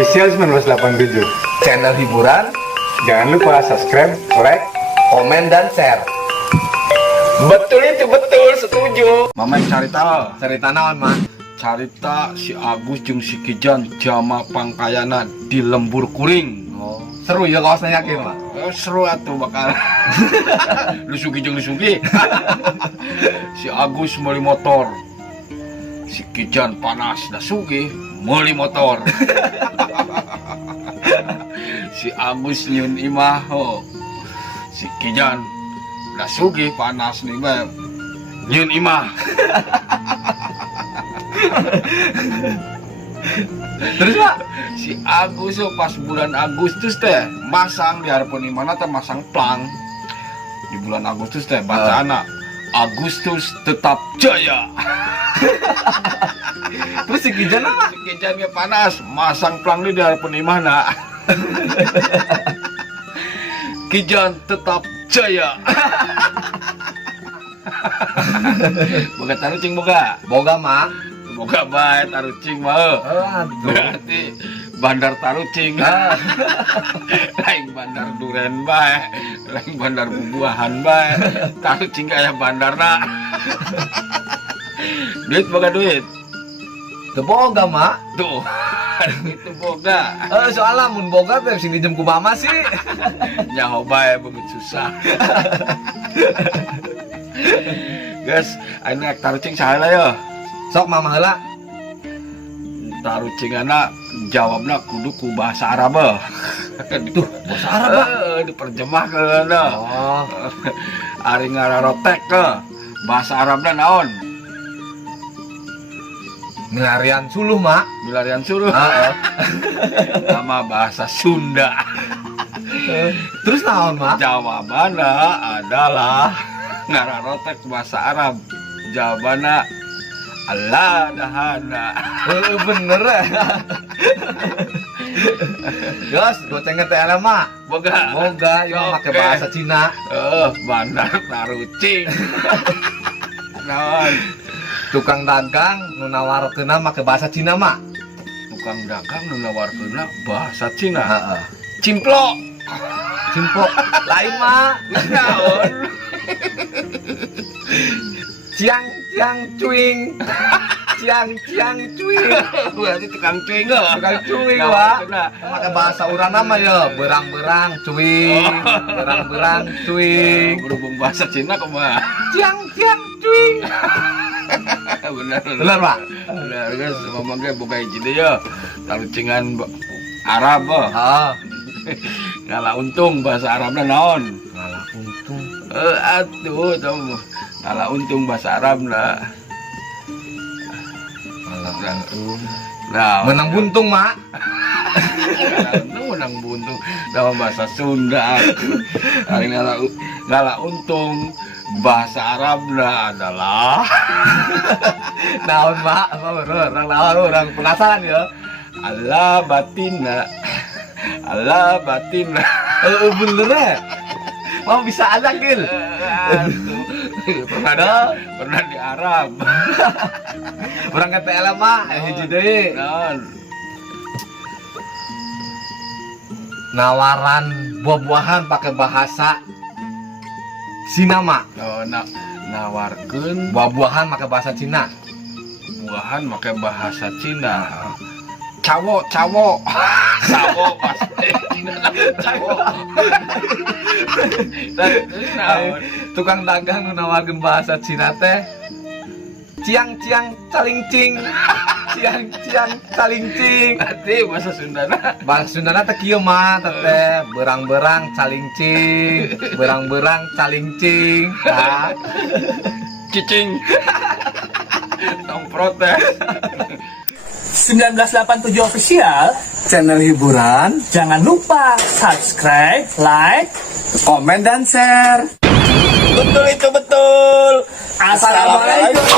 Official 1987. Channel hiburan, Jangan lupa subscribe, like. komen, dan share. Betul itu, betul, setuju. Mama carita, Cerita naon, Mak? carita si Agus jeung si Kijan jama pangkayana di lembur kuring. Oh, seru ya kaosnya yakin, Mak? Seru atuh bakal. Lusugi jeung lusugi. Si Agus meuli motor. Si Kijan panas da sugih meuli motor. Si Agus nyun imah ho. Si Kijan da sugih panas nih mah nyun imah. Terus, Pak? Si Agus oh, pas bulan Agustus teh masang di harapan imana teh masang plang. Di bulan Agustus teh baca anak Agustus tetap jaya. Terus si Kijan apa? Si Kijannya panas masang plang di harapan imana. Kijan tetap jaya. Boga tarucing boga. Boga, Mak. Boga bae tarucing mah. Aduh. Berarti Bandar Tarucing. Lain Bandar Duren bae, lain Bandar Bubuahan bae. Tarucing aya bandarna. Duit boga duit. Teu boga, Mak. Tuh. Itu boga. Soalnya mun boga teh sing dijem ku mama sih. Nyaho bae begitu susah. Guys, ayeuna tarucing saha ya? Sok mama heula. Tarucingana jawabna kudu ku bahasa Arab. Tuh, bahasa Arab, Pak. Diperjemahkeun. Oh, Ari ngararotek bahasa Arabna naon? milarian suluh, Mak. Bilarian suruh. Heeh. Nama bahasa Sunda. Terus naon, Mak? Jawabannya adalah ngararotek bahasa Arab. Jawabannya Allah dahana. Bener ya. Yos, gocengnya teh ada, Mak. Boga. Boga, yang pakai Oke. bahasa Cina. Bandar Tarucing. Naon? Tukang dagang nu nawarkeunna make bahasa Cina, Mak. Tukang dagang nu nawarkeunna bahasa Cina. Heeh. Cimplo. Cimpo lain, Mak. Naon? Ciang ciang cuing. Ciang ciang cuing. Berarti tukang cuing. Tukang cuing, Pak. Make bahasa urang mah ya, berang-berang cuing. Berang-berang cuing. Berhubung bahasa Cina kumaha? Ciang ciang cuing. Bener. Bener, Pak? Bener guys, ngomongnya boga hiji deui ya. Tarucingan Arab. Heeh. Ngalah untung bahasa Arabna naon? Ngalah untung. Atuh tahu. Ngalah untung bahasa Arabna. Ngalah untung. Nah, Menang buntung, Mak. ngalah untung menang buntung dalam bahasa Sunda. Ari ngalah untung bahasa Arabna adalah Naon, Mak? Apa orang naon orang penasaran ya? Allah batina. Allah batina. Bener ya? Mau bisa aja, Gil. Pernah di Arab. Orang kata elah, Mak. Hiji deui. Naon? Nawaran buah-buahan pakai bahasa Cina, Mak. Oh, nawarkeun Buah-buahan pakai bahasa Cina. buahan make bahasa Cina. Cawo, cawo. Cawo pasti. Cawo. Terus naon? Tukang dagang nu nawarkeun bahasa Cina teh ciang ciang calingcing. Ciang ciang calingcing. Berarti bahasa Sundana. Bahasa Sundana teh kieu, Mak, teh berang-berang calingcing, berang-berang calingcing. Tah. Cicing. Tong protes. 1987 official. Channel hiburan, Jangan lupa subscribe, like, komen, dan share. Betul itu betul. Assalamualaikum.